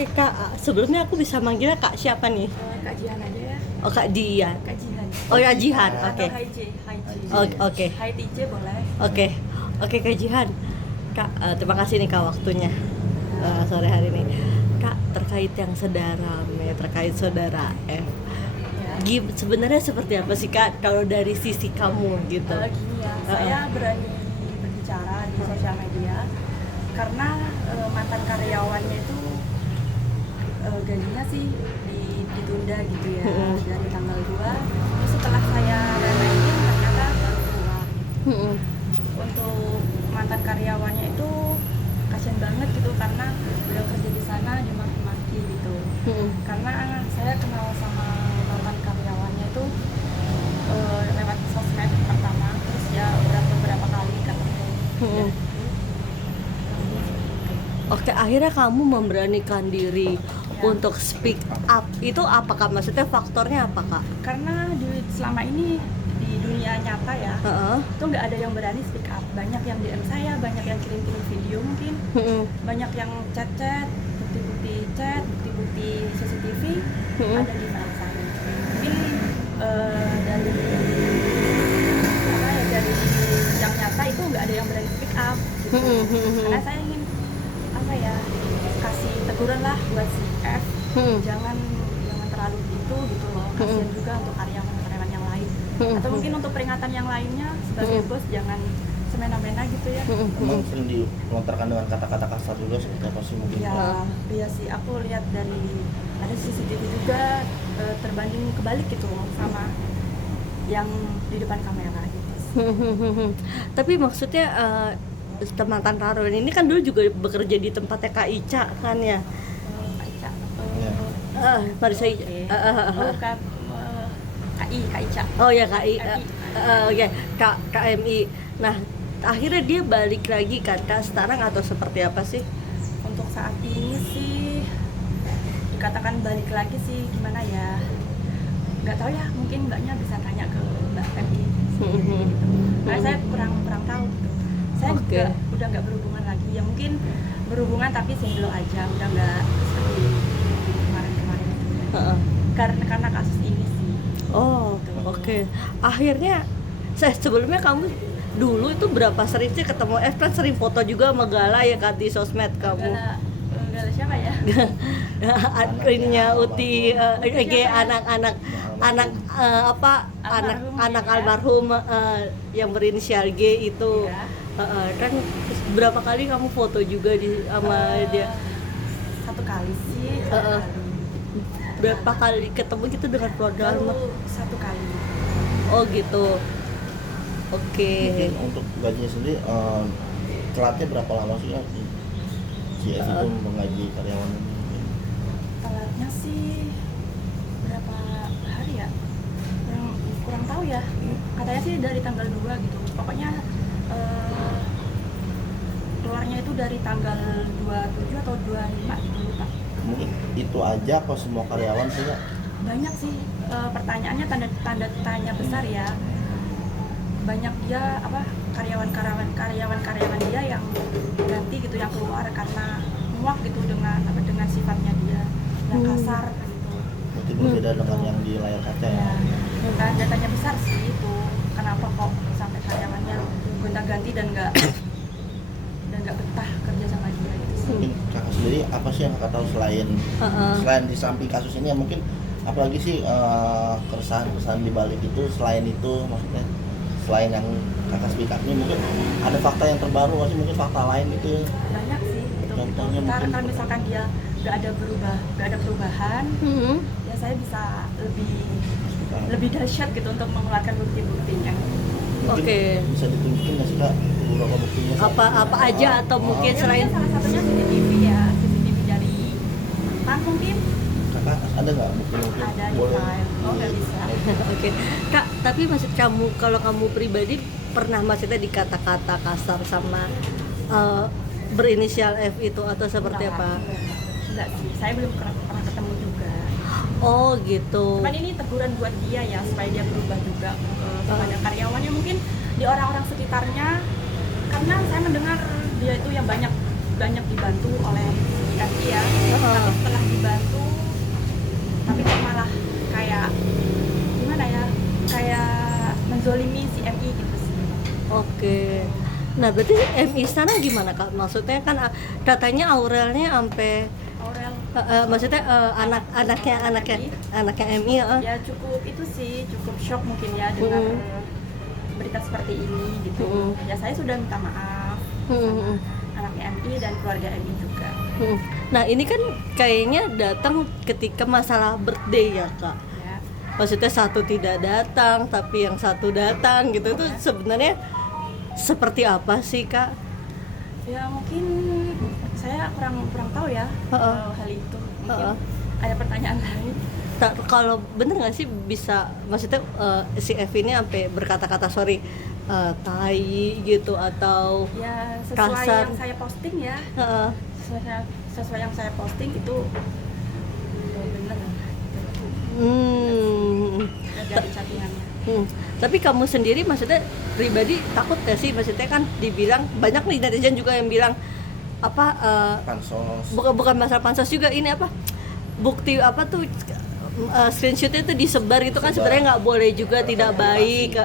Oke Kak, sebelumnya aku bisa manggilnya Kak siapa nih? Kak Jihan aja ya. Oh Kak Dian. Kak Jihan. Oh ya Jihan, Atau oke. Hai J, Hai J. Oke. Hai TJ boleh. Oke. Oke Kak Jihan. Kak, terima kasih nih Kak waktunya sore hari ini. Kak, terkait yang sedarame, terkait saudara F. Ya. Sebenarnya seperti apa sih Kak kalau dari sisi kamu gitu? Gini ya, saya berani berbicara di sosial media karena mantan karyawannya itu gajinya sih ditunda gitu ya dari tanggal 2. Terus setelah saya remehin ternyata baru keluar. Untuk mantan karyawannya itu kasian banget gitu karena udah kerja di sana dimaki-maki gitu. Karena saya kenal sama mantan karyawannya itu lewat sosmed pertama, terus ya beberapa kali ketemu. Ya. Oke, akhirnya kamu memberanikan diri untuk speak up. Itu apakah maksudnya faktornya apa Kak? Karena selama ini di dunia nyata ya, itu nggak ada yang berani speak up. Banyak yang DM saya, banyak yang kirim-kirim video mungkin, banyak yang chat-chat, bukti-bukti chat, bukti-bukti CCTV ada di file saya. Mungkin dari apa ya, dari yang nyata itu nggak ada yang berani speak up gitu. Karena saya ingin apa ya, kasih teguran lah buat si F, jangan terlalu gitu loh, kasihan juga untuk karyawan yang lain, atau mungkin untuk peringatan yang lainnya sebagai bos jangan semena-mena gitu ya. Emang sering dilontarkan dengan kata-kata kasar juga seperti apa sih mungkin? Ya, iya sih, aku lihat dari ada CCTV juga terbanding kebalik gitu loh sama yang di depan kamera gitu. Tapi maksudnya mantan karyawan ini kan dulu juga bekerja di tempatnya Kak Ica kan ya? Kak Ica. Marisa Ica. Bukan Kak Ica. Oh ya KI. Oke, KMI. Nah, akhirnya dia balik lagi kan Kak sekarang atau seperti apa sih? Untuk saat ini sih dikatakan balik lagi sih gimana ya? Nggak tahu ya, mungkin mbaknya bisa tanya ke Mbak MI sendiri gitu. Karena saya kurang tahu gitu. Saya udah nggak berhubungan lagi, ya mungkin berhubungan tapi single aja, udah nggak seperti kemarin karena kasus ini sih. Oh gitu. Oke. Akhirnya sebelumnya kamu dulu itu berapa sering sih ketemu F, kan sering foto juga sama Gala ya Kak di sosmed kamu? Gala siapa ya? Ininya Uti, anak almarhum yang berinisial G itu. Ya. Kan berapa kali kamu foto juga sama dia? Satu kali sih. Berapa kali ketemu gitu dengan keluarga? Baru satu kali. Oh gitu. Oke. Mungkin untuk gajinya sendiri telatnya berapa lama sih ya si F itu menggaji karyawan? Telatnya sih berapa hari ya? Kurang tahu ya. Katanya sih dari tanggal 2 gitu. Pokoknya keluarnya itu dari tanggal 27 atau 25 gitu, lupa. Mungkin itu aja apa semua karyawan sih ya? Banyak sih pertanyaannya, tanda tanya besar ya. Banyak dia apa karyawan dia yang ganti gitu, yang keluar karena muak gitu dengan sifatnya dia yang kasar gitu. Mungkin berbeda dengan yang di layar kaca ya. Tanda tanya besar sih itu, kenapa kok sampai karyawannya gonta-ganti dan nggak betah kerja sama dia gitu sih. Mungkin kakak sendiri apa sih yang kakak tahu selain di samping kasus ini ya, mungkin apalagi sih keresahan di balik itu, selain itu maksudnya selain yang kakak speak up ini, mungkin ada fakta yang terbaru masih, mungkin fakta lain gitu ya? Banyak sih itu. Contohnya mungkin Kalau misalkan dia nggak ada perubahan, ya saya bisa lebih dahsyat gitu untuk mengeluarkan bukti-buktinya. Oke. Bisa ditunjukin nggak sih Kak beberapa buktinya? Apa aja atau mungkin selain salah satunya CCTV ya, CCTV dari bank mungkin. Kakak ada nggak bukti mungkin? Ada di Boleh. file. Oh nggak bisa. Oke. Kak, tapi maksud kamu, kalau kamu pribadi pernah maksudnya dikata-kata kasar sama berinisial F itu atau seperti apa? Enggak sih, saya belum pernah ketemu juga. Oh gitu. Cuman ini teguran buat dia ya, supaya dia berubah juga kepada karyawannya, mungkin di orang-orang sekitarnya, karena saya mendengar dia itu yang banyak dibantu oleh FI ya. Tapi setelah Oke. Nah, berarti MI sana gimana Kak? Maksudnya kan katanya Aurelnya sampai Aurel maksudnya anaknya MI ya cukup itu sih, cukup shock mungkin ya dengar berita seperti ini gitu. Ya saya sudah minta maaf sama anaknya MI dan keluarga MI juga. Nah, ini kan kayaknya datang ketika masalah birthday ya Kak. Ya. Maksudnya satu tidak datang tapi yang satu datang gitu. Itu sebenarnya seperti apa sih Kak? Ya mungkin saya kurang tahu ya hal itu. Mungkin ada pertanyaan lain. Kalau bener nggak sih bisa, maksudnya si F ini sampai berkata-kata sorry tai gitu atau Ya sesuai kasar. yang saya posting ya. Sesuai yang saya posting itu benar. Dari chattingannya. Tapi kamu sendiri maksudnya pribadi takut gak sih? Maksudnya kan dibilang banyak nih netizen juga yang bilang apa pansos. bukan masalah pansos juga, ini apa bukti apa tuh screenshotnya itu disebar itu kan sebenarnya nggak boleh juga, tidak baik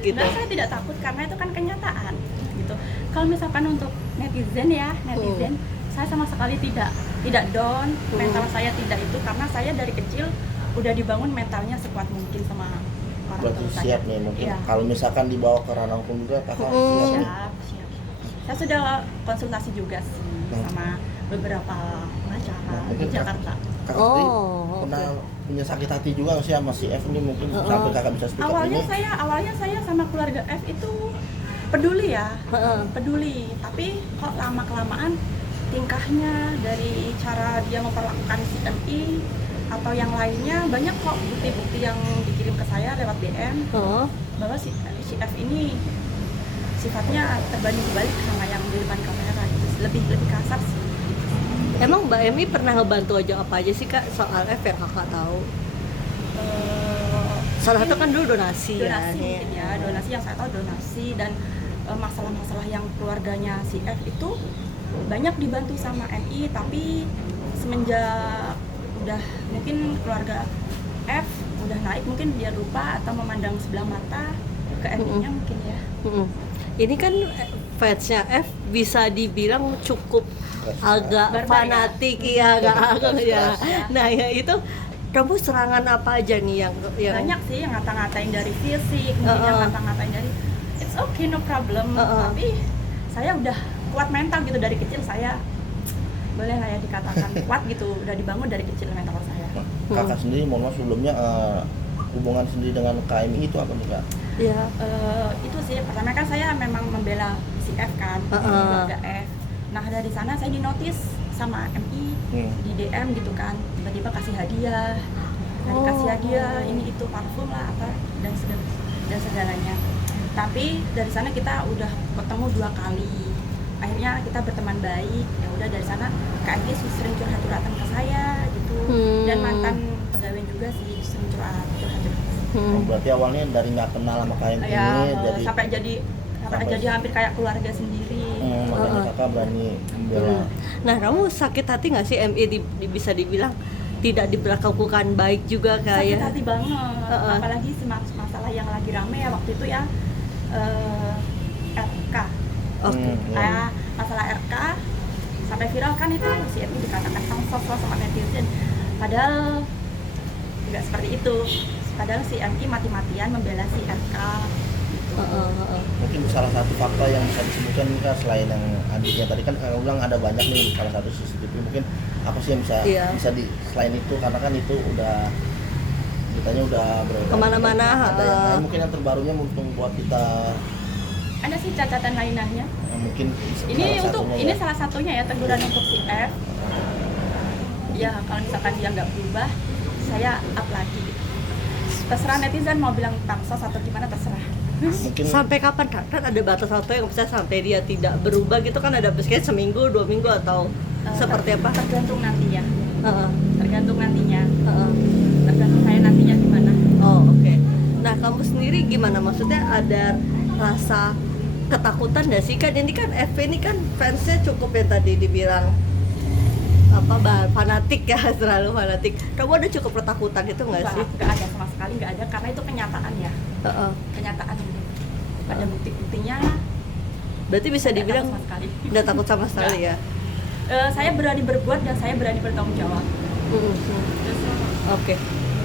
gitu. Nah, saya tidak takut karena itu kan kenyataan gitu. Kalau misalkan untuk netizen, saya sama sekali tidak down, mental saya tidak itu, karena saya dari kecil udah dibangun mentalnya sekuat mungkin sama orang Berarti tua saya. siap nih mungkin Ya. kalau misalkan dibawa ke ranah hukum juga kakak siap nih. Siap. Saya sudah konsultasi juga sih sama beberapa pengacara di Jakarta. Kakak sendiri Oh, pernah punya sakit hati juga nggak sih sama si F ini mungkin sampai kakak bisa speak up Awalnya ini? saya sama keluarga F itu peduli ya, peduli. Tapi kok lama kelamaan tingkahnya, dari cara dia memperlakukan si MI atau yang lainnya, banyak kok bukti-bukti yang dikirim ke saya lewat DM bahwa si F ini sifatnya terbanding-balik sama yang di depan kamera, gitu. Lebih kasar sih. Emang Mbak Emi pernah ngebantu aja apa aja sih Kak soal F yang kakak tahu? Salah satu kan dulu donasi Mungkin ya, donasi yang saya tahu donasi, dan masalah-masalah yang keluarganya si F itu banyak dibantu sama MI, tapi semenjak udah mungkin keluarga F udah naik, mungkin dia lupa atau memandang sebelah mata ke MI-nya mungkin ya. Ini kan fansnya F bisa dibilang cukup agak fanatik ya, agak ya. Nah ya itu, kamu serangan apa aja nih yang Banyak sih yang ngata-ngatain dari fisik, mungkin yang ngata-ngatain dari it's okay no problem, tapi saya udah kuat mental gitu dari kecil, saya boleh lah ya dikatakan kuat gitu, udah dibangun dari kecil mental saya. Kakak sendiri mohon maaf sebelumnya hubungan sendiri dengan KMI itu apa nih Kak? ya. Itu sih, pertama kan saya memang membela si F kan, keluarga F. Nah dari sana saya dinotis sama MI, di DM gitu kan, tiba-tiba kasih hadiah, dikasih hadiah ini itu parfum lah apa dan segalanya. Tapi dari sana kita udah ketemu 2 kali, akhirnya kita berteman baik. Ya udah dari sana KMI sering curhat-curhatan ke saya gitu, dan mantan pegawai juga sih sering curhat-curhatan. Berarti awalnya dari nggak kenal sama KMI Ya, jadi sampai jadi hampir kayak keluarga sendiri. makanya kakak berani membela. Nah kamu sakit hati nggak sih MI bisa dibilang tidak diperlakukan baik juga Sakit kayak? hati banget, apalagi masalah yang lagi rame ya waktu itu ya, RK. Masalah RK sampai viral kan itu, si MI dikatakan sosok sama netizen, padahal nggak seperti itu. Padahal si MI mati-matian membela si RK. Mungkin salah satu fakta yang bisa disebutkan nih Kak, selain yang adiknya tadi kan kakak bilang ada banyak nih, salah satu CCTV mungkin apa sih yang bisa di selain itu, karena kan itu udah beritanya udah beredar Kemana-mana. Ada yang lain mungkin yang terbarunya mumpung buat kita Ada sih catatan lainnya. mungkin Ini salah satunya ya, teguran untuk si F. Ya kalau misalkan dia nggak berubah, saya up lagi gitu. Terserah netizen mau bilang pansos atau gimana, terserah. mungkin Sampai kapan Kak? Kan ada batas waktu yang bisa sampai dia tidak berubah gitu kan, ada biasanya seminggu, 2 minggu atau seperti apa? Tergantung nantinya. Heeh. Tergantung nantinya. Heeh. Tergantung saya nantinya gimana. Oh oke. Nah kamu sendiri gimana? Maksudnya ada rasa ketakutan nggak sih? Kan ini kan FV ini kan fansnya cukup yang tadi dibilang apa fanatik ya, selalu fanatik. Kamu ada cukup ketakutan itu nggak sih? Nggak ada sama sekali, nggak ada, karena itu kenyataan ya. Kenyataan ini. ada bukti-buktinya. Berarti bisa Nggak dibilang takut sama sekali. nggak takut sama sekali ya? Saya berani berbuat dan saya berani bertanggung jawab. Terus, Oke.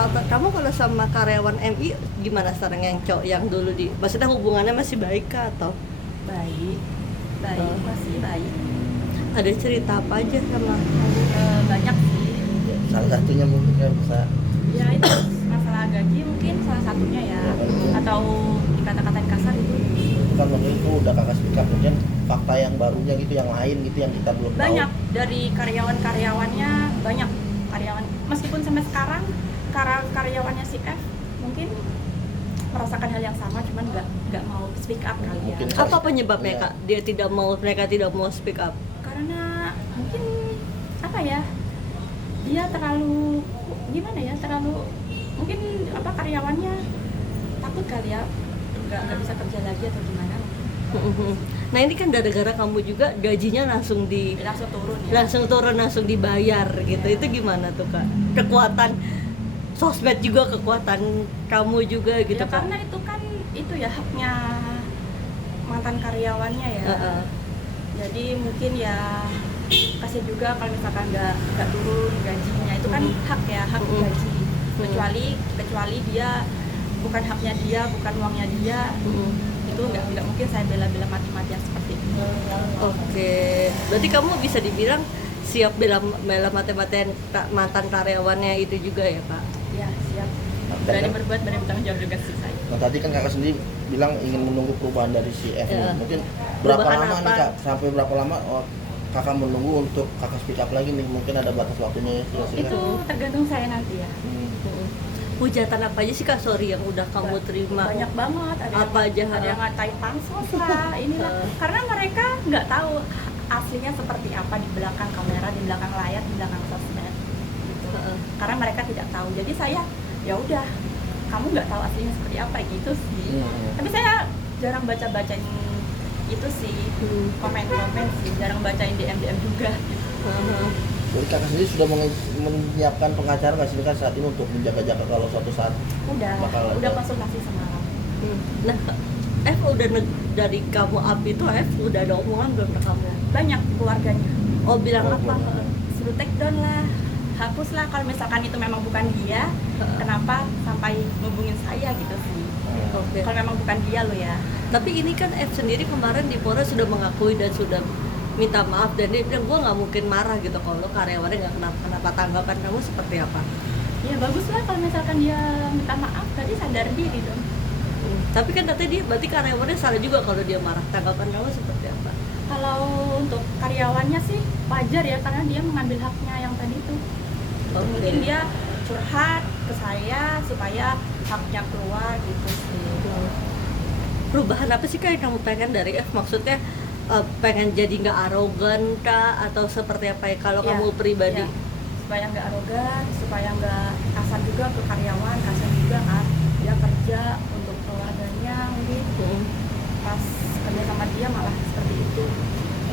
Kamu kalau sama karyawan MI gimana sekarang yang cowok yang dulu maksudnya hubungannya masih baik kah atau baik, masih baik. ada cerita apa aja sama Banyak sih. Salah satunya mungkin ya bisa. Ya itu masalah gaji mungkin salah satunya ya. Atau dikata-katain kasar itu. Kan mungkin itu udah kakak speak up, mungkin fakta yang barunya gitu, yang lain gitu yang kita belum tahu. Banyak dari karyawan-karyawannya, banyak karyawan. Meskipun sampai sekarang karyawannya si F mungkin merasakan hal yang sama, cuman nggak mau speak up kali ya. Mungkin apa penyebabnya Iya. Kak? Mereka tidak mau speak up. Karena mungkin apa ya? Dia terlalu gimana ya? Mungkin apa karyawannya takut kali ya, nggak bisa kerja lagi atau gimana? Nah ini kan gara-gara kamu juga gajinya langsung Langsung turun ya. langsung dibayar gitu. Itu gimana tuh Kak? Kekuatan sosmed juga, kekuatan kamu juga gitu Ya, Kak. karena itu kan itu ya haknya mantan karyawannya ya. Jadi mungkin ya kasih juga kalau misalkan nggak turun gajinya, itu kan hak ya, hak gaji. Kecuali dia bukan haknya dia, bukan uangnya dia, itu nggak mungkin saya bela-bela mati-matian seperti itu. Oke, berarti kamu bisa dibilang siap bela mati-matian mantan karyawannya itu juga ya Kak? Ya siap. Berani berbuat, berani bertanggung jawab juga sih saya. Nah tadi kan kakak sendiri bilang ingin menunggu perubahan dari si F. Iya. Mungkin berapa Perubahan lama apa? nih Kak? Sampai berapa lama kakak menunggu untuk kakak speak up lagi nih? Mungkin ada batas waktunya ya kira-kira. Itu tergantung saya nanti ya. Hujatan apa aja sih Kak, sorry, yang udah kamu terima? Banyak banget. Apa aja? Ada yang ngatain pansos lah, inilah. Karena mereka nggak tahu aslinya seperti apa di belakang kamera, di belakang layar, di belakang sosmed. Gitu. Karena mereka tidak tahu. Jadi saya ya udah, kamu nggak tahu aslinya seperti apa gitu sih. Tapi saya jarang bacain itu sih, komen-komen sih, jarang bacain DM juga gitu. Jadi kakak sendiri sudah menyiapkan pengacara nggak sih Kak saat ini untuk menjaga-jaga kalau suatu saat bakal Udah ada? konsultasi semalam. Nah, dari kamu up itu udah ada omongan belum ke kamu? Banyak keluarganya. Oh bilang apa? Suruh take down lah, hapus lah kalau misalkan itu memang bukan dia, kenapa sampai ngubungin saya gitu sih. Oke. Kalau memang bukan dia lo ya. Tapi ini kan sendiri kemarin di Polres sudah mengakui dan sudah minta maaf, dan dia bilang gue nggak mungkin marah gitu kalau karyawannya nggak kenapa. Tanggapan kamu seperti apa? Ya bagus lah kalau misalkan dia minta maaf, tadi sadar diri dong. Tapi kan katanya dia berarti karyawannya salah juga kalau dia marah. Tanggapan kamu seperti apa? Kalau untuk karyawannya sih wajar ya, karena dia mengambil haknya yang tadi itu. Mungkin dia curhat ke saya supaya haknya keluar gitu sih. Perubahan apa sih Kak yang kamu pengen dari Maksudnya pengen jadi nggak arogan kah atau seperti apa ya kalau Ya, kamu pribadi? ya. Supaya nggak arogan, supaya nggak kasar juga ke karyawan, kasar juga kan dia kerja untuk keluarganya gitu. Pas kerja sama dia malah seperti itu.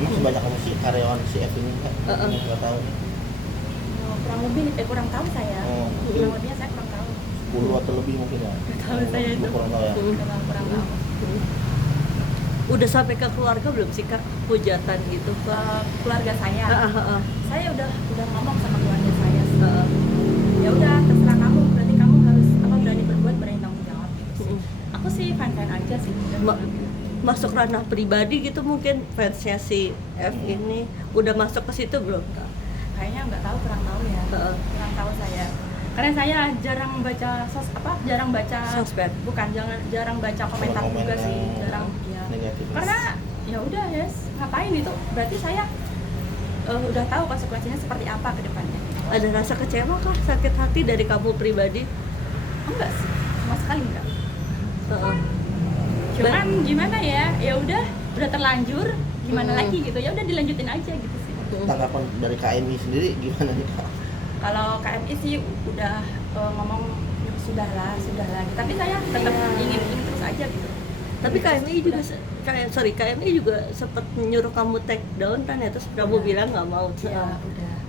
Emang sebanyak kamu sih karyawan si F ini Kak? Nggak tahu nih. Kurang tahu saya. Kurang lebihnya saya kurang tahu. 10 atau lebih mungkin ya? Tahu saya itu. Kurang tahu ya? Kurang tahu. Udah sampai ke keluarga belum sih Kak hujatan gitu? Ke keluarga saya. Heeh. Saya udah ngomong sama keluarga saya. Ya udah terserah kamu, berarti kamu harus berani berbuat, berani tanggung jawab gitu sih. Aku sih fan-fan aja sih. Masuk ranah pribadi gitu mungkin fansnya si F ini udah masuk ke situ belum Kak? Kayaknya nggak tahu, kurang tahu ya. Kurang tahu saya. Karena saya jarang baca jarang baca Sosmed. Bukan, jarang baca komentar juga sih, jarang ya. Negatif. Karena ya udah ngapain itu? Berarti saya udah tahu konsekuensinya seperti apa ke depannya. Ada rasa kecewa kah, sakit hati dari kamu pribadi? Enggak sih, sama sekali enggak. Cuman gimana ya? Ya udah terlanjur, gimana lagi gitu. Ya udah dilanjutin aja gitu sih. Tanggapan dari KMI sendiri gimana nih Kak? Kalau KMI sih udah ngomong sudahlah. Tapi saya tetap ingin terus aja gitu. Tapi KMI juga KMI juga sempat nyuruh kamu take down kan ya, terus kamu bilang nggak mau. Ya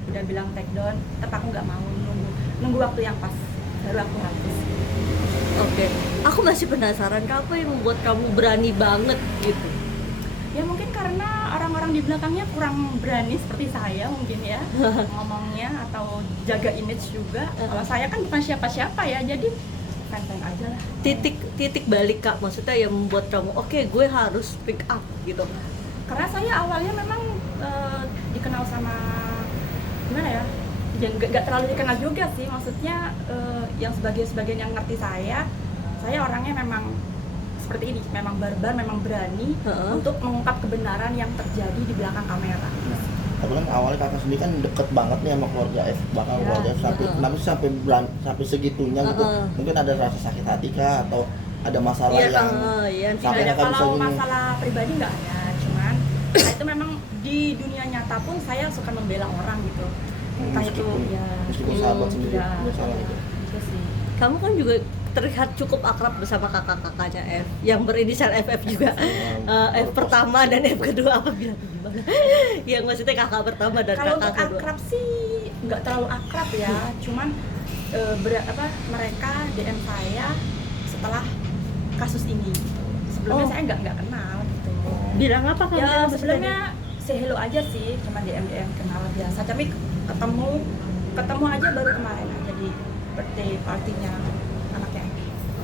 udah bilang take down, tetap aku nggak mau, nunggu waktu yang pas. baru aku hapus. Oke, aku masih penasaran apa yang membuat kamu berani banget gitu. Ya mungkin karena orang-orang di belakangnya kurang berani seperti saya mungkin ya ngomongnya atau jaga image juga. Kalau saya kan bukan siapa-siapa ya, jadi fine-fine aja lah. Titik balik Kak, maksudnya yang membuat kamu oke, gue harus speak up gitu. Karena saya awalnya memang dikenal sama gimana ya, yang gak terlalu dikenal juga sih, maksudnya yang sebagian yang ngerti saya orangnya memang seperti ini, memang barbar, memang berani untuk mengungkap kebenaran yang terjadi di belakang kamera. Tapi kan awalnya kakak sendiri kan deket banget nih sama keluarga F, bahkan keluarga sampai segitunya gitu. Mungkin ada rasa sakit hati kah atau ada masalah yang tidak ada. Kalau masalah pribadi nggak ada, cuman itu memang di dunia nyata pun saya suka membela orang gitu. Entah itu ya meskipun sahabat sendiri masalah. Itu sih. Kamu kan juga terlihat cukup akrab bersama kakak-kakaknya F yang berinisial FF juga. F pertama dan F kedua, apa bilang gimana? Yang maksudnya kakak pertama dan kalau kakak untuk kedua. akrab sih nggak terlalu akrab ya, cuman mereka DM saya setelah kasus ini. Sebelumnya saya nggak kenal gitu. Bilang apa kamu? Ya sebelumnya say hello aja sih, cuma DM kenal biasa. Tapi ketemu aja baru kemarin aja di birthday partinya anaknya.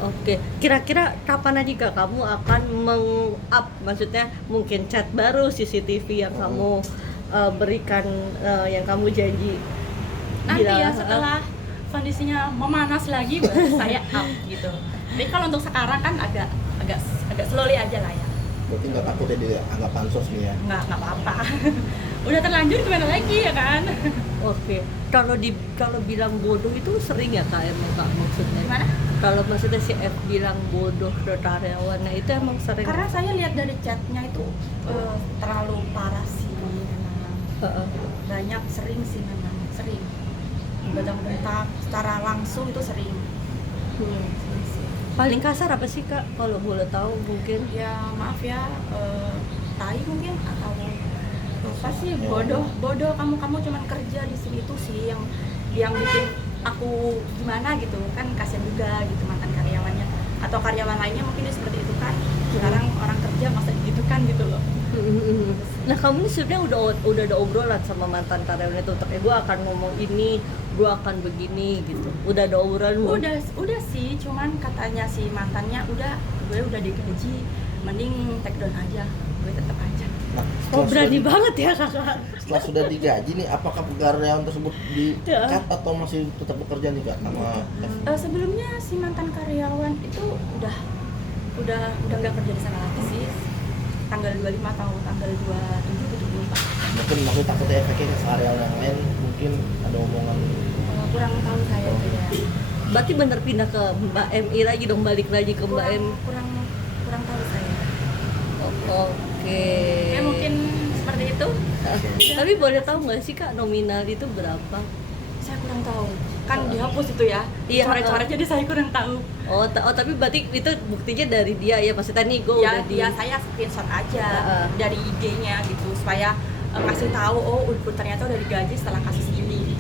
Oke, kira-kira kapan aja Kak kamu akan meng-up, maksudnya mungkin chat baru, CCTV yang kamu berikan, yang kamu janji? Nanti ya setelah kondisinya memanas lagi baru saya up gitu. Tapi kalau untuk sekarang kan agak slowly aja lah ya. Berarti nggak takut ya dia anggap pansos nih ya? Nggak apa-apa. Udah terlanjur gimana lagi ya kan? Oke, kalau bilang bodoh itu sering ya Kak emang Kak maksudnya? Gimana? Kalau maksudnya si F bilang bodoh ke karyawannya itu emang sering? Karena saya lihat dari chatnya itu terlalu parah sih memang. Banyak sering sih memang, sering. Bentak-bentak secara langsung itu sering. Sering sih. Paling kasar apa sih Kak kalau boleh tahu mungkin? Ya maaf ya, tai mungkin atau apa sih, bodoh kamu cuman kerja di sini itu sih yang bikin aku gimana gitu kan, kasihan juga gitu mantan karyawannya atau karyawan lainnya mungkin seperti itu kan. Sekarang orang kerja masa gitu kan gitu loh. Nah kamu ini sebenarnya udah ada obrolan sama mantan karyawan itu untuk gue akan ngomong ini, gue akan begini gitu. Udah ada obrolan? Udah sih, cuman katanya si mantannya gue udah digaji, mending take down aja, gue tetap aja. Nah, berani banget ya kakak. Setelah sudah digaji nih, apakah karyawan tersebut di-cut atau masih tetap bekerja nih Kak nama F? Sebelumnya si mantan karyawan itu udah nggak kerja di sana lagi sih. Tanggal 25 atau tanggal 27 gitu lupa. Mungkin takutnya efeknya ke karyawan yang lain, mungkin ada omongan. Kurang tahu saya itu ya. Berarti bener pindah ke Mbak MI lagi dong, balik lagi ke Mbak M. Kurang tahu saya. Oke. Ya mungkin seperti itu. Tapi boleh tahu nggak sih Kak nominal itu berapa? Saya kurang tahu. Kan dihapus itu ya. Iya, Coret-coret jadi saya kurang tahu. Oh, tapi berarti itu buktinya dari dia ya, maksudnya nih gue udah di. Ya saya screenshot aja dari IG-nya gitu supaya ngasih tahu ternyata udah digaji setelah kasus ini.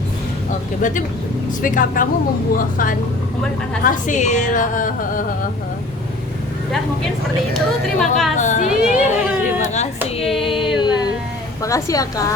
Oke, berarti speak up kamu membuahkan hasil. Udah mungkin seperti itu. Terima kasih. Terima kasih. Bye. Makasih ya Kak.